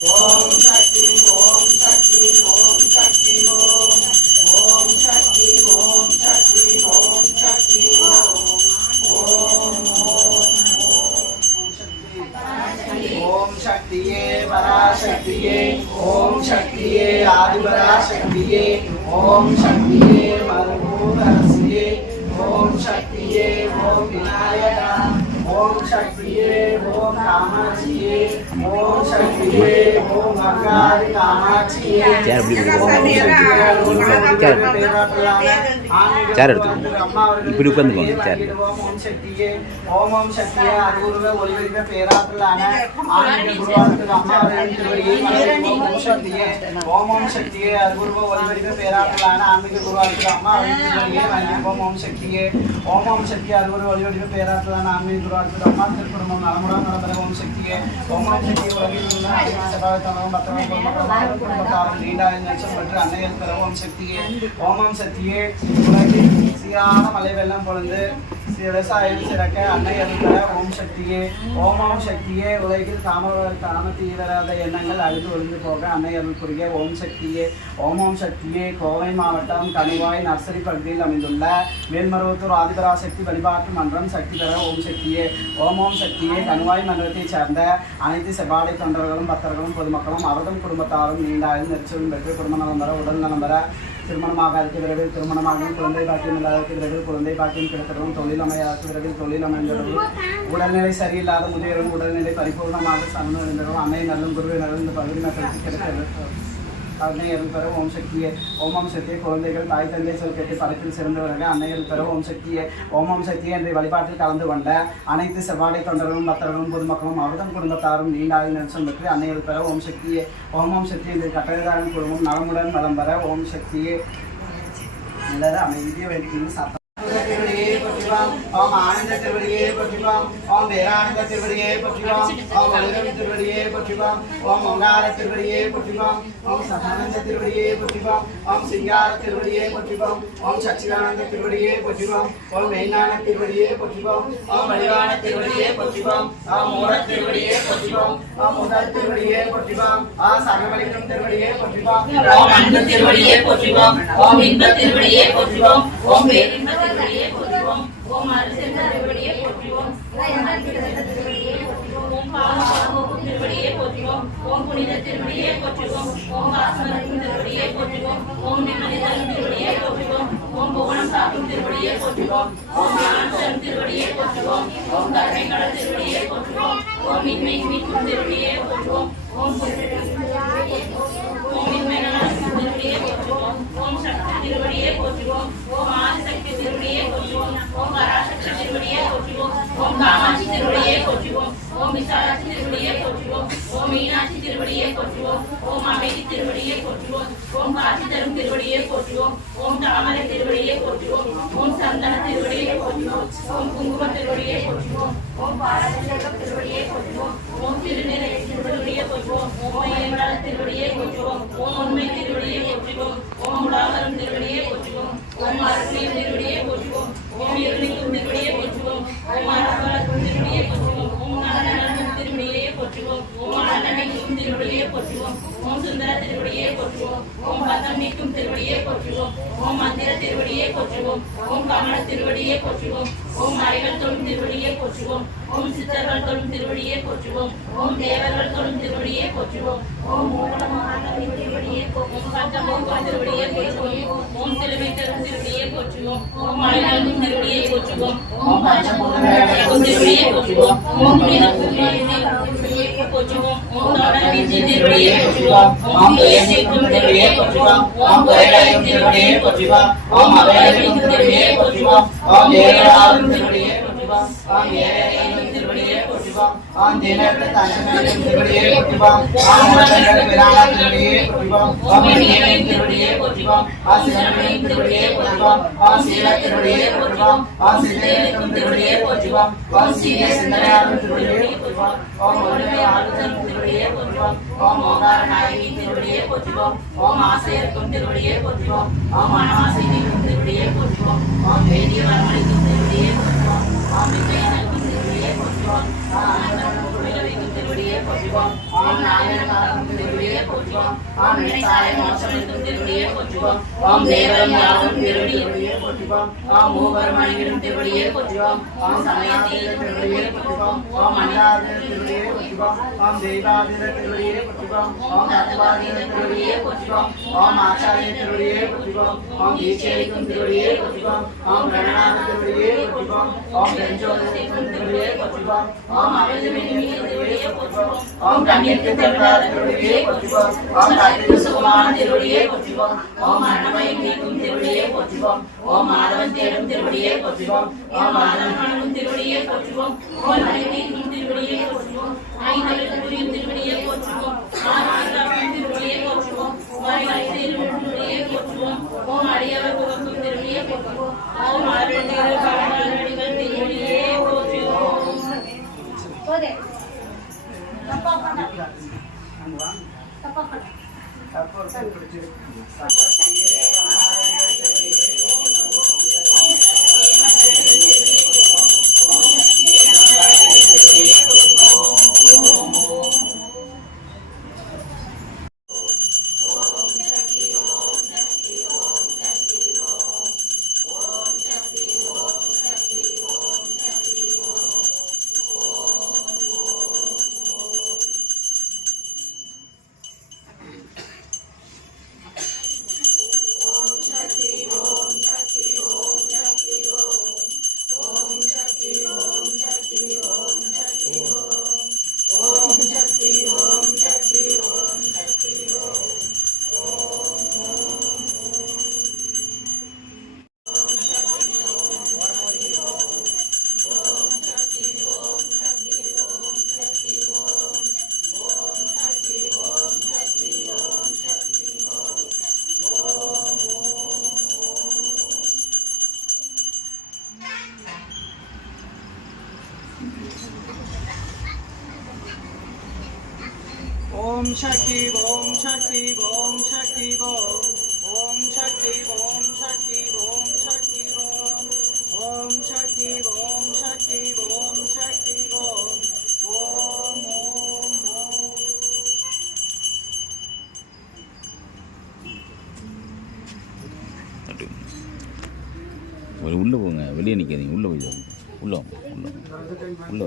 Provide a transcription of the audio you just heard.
ஓம் சக்தி ஓம் சக்தி ஓம் சக்தி ஓம் ஓம் சக்தி ஓம் சக்தி ஓம் சக்தி ஓம் ஓம் ஓம் ஓம் சக்தி ஓம் சக்தியே பராசக்தியே ஓம் சக்தியே ஆதிபராசக்தியே ஓம் சக்தியே மறுபூதரசியே ஓம் சக்தியே ஓம் விநாயகா ஓம் சக்தியே ஓம் காமாட்சியே ஓம் சக்தியே ஓம் அங்காரி காமாட்சியே சேர் எப்படி இருக்கு? சேர். சேர் எடுத்துக்கோங்க. இப்படி உட்காந்துக்கோங்க, சேர். ஓம் ஓம் சக்தியே ஓம் ஓம் பேராற்றலான ஆன்மீக குருவாக்கு அம்மா அவர்களின் திருவடியை வணங்குகிறோம். ஓம் சக்தியே ஓம் ஓம் சக்தியே திருக்குடும்பம் நலமுடன் ஓம் உலகில் உள்ள அனைத்து சபாவித்தனமும் குடும்பத்தாரும் நீண்டாய நெச்சம் பெற்று அன்னையர் பெற ஓம் சக்தியே ஓமம் சக்தியே உலகில் சீரான மலை வெள்ளம் பொழுது விவசாயம் சிறக்க அன்னை ஓம் சக்தியே ஓம் ஓம் சக்தியே உலகில் காம காம எண்ணங்கள் அழுது ஒழுந்து போக அன்னை புரிய ஓம் சக்தியே ஓம் ஓம் சக்தியே கோவை மாவட்டம் கனிவாய் நர்சரி பகுதியில் அமைந்துள்ள மேல்மருவத்தூர் ஆதிபராசக்தி வழிபாட்டு மன்றம் சக்தி பெற ஓம் சக்தியே ஓம் ஓம் சக்தியே கனிவாய் மன்றத்தைச் சேர்ந்த அனைத்து செவ்வாடை தொண்டர்களும் பக்தர்களும் பொதுமக்களும் அவர்தம் குடும்பத்தாரும் நீண்டாயும் நெரிச்சலும் பெற்று குடும்ப நலம் பெற உடல் நலம் பெற திருமணமாக விரைவில் திருமணமாகவும் குழந்தை பாக்கியம் இல்லாத விரைவில் குழந்தை பாக்கியம் கிடைத்தவரும் தொழில் அமையாதவருக்கு விரைவில் தொழில் அமைந்தவரும் உடல்நிலை சரியில்லாத முதியவரும் உடல்நிலை பரிபூர்ணமாக சமநிலைந்தவரும் அன்னை நல்லும் குருவை நல்ல இந்த பகுதி மக்களுக்கு கிடைத்தது. அன்னையரும் பெற ஓம் சக்தியே. ஓமம் சக்தியை குழந்தைகள் தாய் தந்தை சொல் கேட்டு படத்தில் சிறந்தவர்கள். அன்னையரும் பெற ஓம் சக்தியே. ஓமம் சக்தியை என்ற வழிபாட்டில் கலந்து கொண்ட அனைத்து செவ்வாடை தொண்டர்களும் பக்தர்களும் பொதுமக்களும் அவர்தம் குடும்பத்தாரும் நீண்ட ஆயுள் நிமிஷம் பெற்று அன்னையர்கள் பெற ஓம் சக்தியே. ஓமம் சக்தி என்ற கட்டளைதாரன் குடும்பம் நலமுடன் நலம் பெற ஓம் சக்தியே. எல்லாரும் அமைதியை வேண்டிக்கணும் சத்தம் திருவடியே போற்றிவாம் ஓம் ஆனந்த திருவடியே போற்றிவாம் ஓம் வேரானந்த திருவடியே போற்றிவாம் ஓம் வலுகவி திருவடியே போற்றிவாம் ஓம் ஒங்கார திருவடியே போற்றிவாம் ஓம் சதானந்த திருவடியே போற்றிவாம் ஓம் சிங்கார திருவடியே போற்றிவாம் ஓம் சச்சிதானந்த திருவடியே போற்றிவாம் ஓம் மெய்ஞான திருவடியே போற்றிவாம் ஓம் வடிவான திருவடியே போற்றிவாம் ஓம் மூல திருவடியே போற்றிவாம் ஓம் முதல் திருவடியே போற்றிவாம் ஆ சகவலிக்கும் திருவடியே போற்றிவாம் ஓம் அன்பு திருவடியே போற்றுவோம் ஓம் இன்ப திருவடியே போற்றுவோம் ஓம் பேரின்ப திருவடியே போற்றுவோம் ஓம் அருசென்ற திருவடியே போற்றுவோம் ஓம் அருசென்ற திருவடியே போற்றுவோம் ஓம் பாவம் திருவடியே போற்றுவோம். ஓம் புனித திருவடியே போற்றுவோம். ஓம் வாசமரிக்கும் திருவடியே போற்றுவோம் ஓம் நிம்மதி தரும் திருவடியே போற்றுவோம். ஓம் புவனம் சாக்கும் திருவடியே போற்றுவோம். ஓம் ஆனந்தம் திருவடியே போற்றுவோம். ஓம் கருணை கடல் திருவடியே போற்றுவோம். ஓம் இன்மை மீட்கும் திருவடியே போற்றுவோம் ஓம் ஓம் இன்மையான திருவடியே போற்றுவோம் ஓம் சக்தி திருவடியே போற்றுவோம் ஓம் ஆதிசக்தி திருவடியே போற்றுவோம் ஓம் பராசக்தி திருவடியே போற்றுவோம் ஓம் காமாட்சி திருவடியே போற்றுவோம் ஓம் விசாலாட்சி திருவடியே போற்றுவோம் ஓம் மீனாட்சி திருவடியே போற்றுவோம் ஓம் அமைதி திருவடியே போற்றுவோம் ஓம் காட்சி தரும் திருவடியே போற்றுவோம் ஓம் தாமரை திருவடியே போற்றுவோம் ஓம் சந்தன திருவடியே போற்றுவோம் ஓம் குங்கும திருவடியே போற்றுவோம் ஓம் பாரதம் திருவடியே போற்றுவோம் ஓம் திருநிலை திருவடியே போற்றுவோம் ஓம் ஏமடால திருவடியே போற்றுவோம் ஓம் உண்மை திருவடியே போற்றுவோம் ஓம் உடாகரம் திருவடியே போற்றுவோம் ஓம் அரசியல் திருவடியே போற்றுவோம் ஓம் இருளிக்கும் திருவடியே போற்றுவோம் ஓம் அரசவளக்கும் திருவடியே போற்றுவோம் ஓம் நலநலனும் திருவடியே போற்றுவோம் ஓம் அலநனைக்கும் திருவடியே போற்றுவோம் ஓம் சுந்தர திருவடியே போற்றுவோம் ஓம் பதம் நீக்கும் திருவடியே போற்றுவோம் ஓம் மந்திர திருவடியே போற்றுவோம் ஓம் கமல திருவடியே போற்றுவோம் ஓம் மறைகள் தொழும் திருவடியே போற்றுவோம் ஓம் சித்தர்கள் தொழும் திருவடியே போற்றுவோம் ஓம் தேவர்கள் தொழும் திருவடியே போற்றுவோம் ஓம் மூலமான திருவடியே போற்றுவோம் பஞ்சமோகம் திருவடியே போற்றுவோம் ஓம் சிலுவை தரும் திருவடியே போற்றுவோம் ஓம் போற்றுவோம் ஓம் போற்றுவோம் ஓம் புனித போற்றுவோம் ஓம் தொடர் வீச்சு போற்றுவோம் ஓம் தேசிக்கும் திருவடியே போற்றுவோம் ஓம் குறைகளையும் திருவடியே போற்றுவோம் ஓம் அவைகளையும் திருவடியே போற்றுவோம் ஓம் ஏழாவது ஓம் தினத்து தஞ்சனையும் திருவடியே போற்றுவாம் ஓம் முதல்கள் விரான திருவடியே போற்றுவாம் ஓம் இனியவையும் திருவடியே போற்றுவாம் ஓம் சிவனையும் திருவடியே போற்றுவாம் ஓம் சீல திருவடியே போற்றுவாம் ஓம் சிந்தையும் திருவடியே போற்றுவாம் ஓம் சீய சிந்தனையாளர் திருவடியே போற்றுவாம் ஓம் ஒருமை ஆளுதல் திருவடியே போற்றுவாம் ஓம் ஓகார நாயகி திருவடியே போற்றுவோம் ஓம் ஆசையர்க்கும் திருவடியே போற்றுவோம் ஓம் மனவாசை திருவடியே போற்றுவோம் ஓம் வேதிய வரமளிக்கும் திருவடியே போற்றுவோம் ஓம் விஜயனுக்கும் திருவடியே போற்றுவோம் ஓம் அனந்தனுக்கும் குடில வைக்கும் திருவடியே போற்றுவோம் ஓம் நாராயணகாரனுக்கும் ஆனைத்தாய மோசமளிக்கும் திருவடியே போற்றுவோம் ஓம் தேவரம் யாவும் திருவடியே போற்றுவோம் ஓம் மூவரும் அணியிடும் திருவடியே போற்றுவோம் ஓம் சமயத்தீர திருவடியே போற்றுவோம் ஓம் அண்டாதிர திருவடியே போற்றுவோம் ஓம் தெய்வாதிர திருவடியே போற்றுவோம் ஓம் தத்துவாதிர திருவடியே போற்றுவோம் ஓம் ஆச்சாரிய திருவடியே போற்றுவோம் ஓம் தீட்சைக்கும் திருவடியே போற்றுவோம் ஓம் பிரணாத திருவடியே போற்றுவோம் ஓம் பெஞ்சோதரிக்கும் திருவடியே போற்றுவோம் ஓம் அமிர்தமின் திருவடியே போற்றுவோம் ஓம் கண்ணிற்கு தென்றாத திருவடியே போற்றுவோம் ஓம் கத்திற்கு சுகமான திருவடியே போற்றுவோம் ஓம் அன்னமயம் நீக்கும் திருவடியே போற்றுவோம் ஓம் மாதவன் தேடும் திருவடியே போற்றுவோம் ஓம் மாதவன் திருவடியே போற்றுவோம் ஓம் நடைநீக்கும் திருவடியே போற்றுவோம் ஐந்தெழுத்து புரியும் திருவடியே போற்றுவோம் ஆறாம் திருவடியே போற்றுவோம் வாய்வரை திருவடியே போற்றுவோம் ஓம் அடியவர் புகக்கும் திருவடியே போற்றுவோம் ஓம் அருள் திரு பகவானடிகள் திருவடியே போற்றுவோம் ஓம் சக்தி ஓம் சக்தி ஓம் சக்தி ஓம் ஓம் சக்தி ஓம் சக்தி ஓம் சக்தி ஓம் ஓம் சக்தி ஓம் சக்தி ஓம் சக்தி ஓம் ஓம் ஓம் ஓம் அப்படி. ஒரு உள்ளே போங்க வெளியே நிற்காதீங்க உள்ளே போய் தான் உள்ளே வாங்க உள்ளே வாங்க. உள்ளே